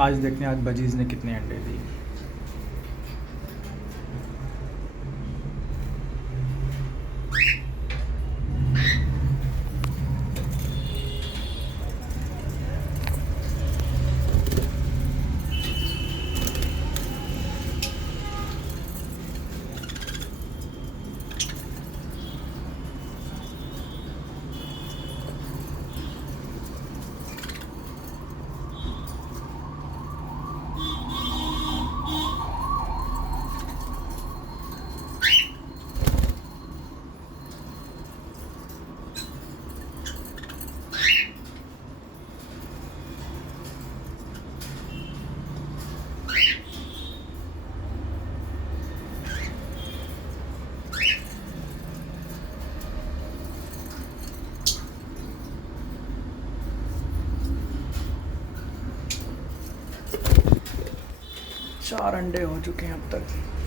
आज देखते हैं आज बजीज़ ने कितने अंडे दिए। चार अंडे हो चुके हैं अब तक।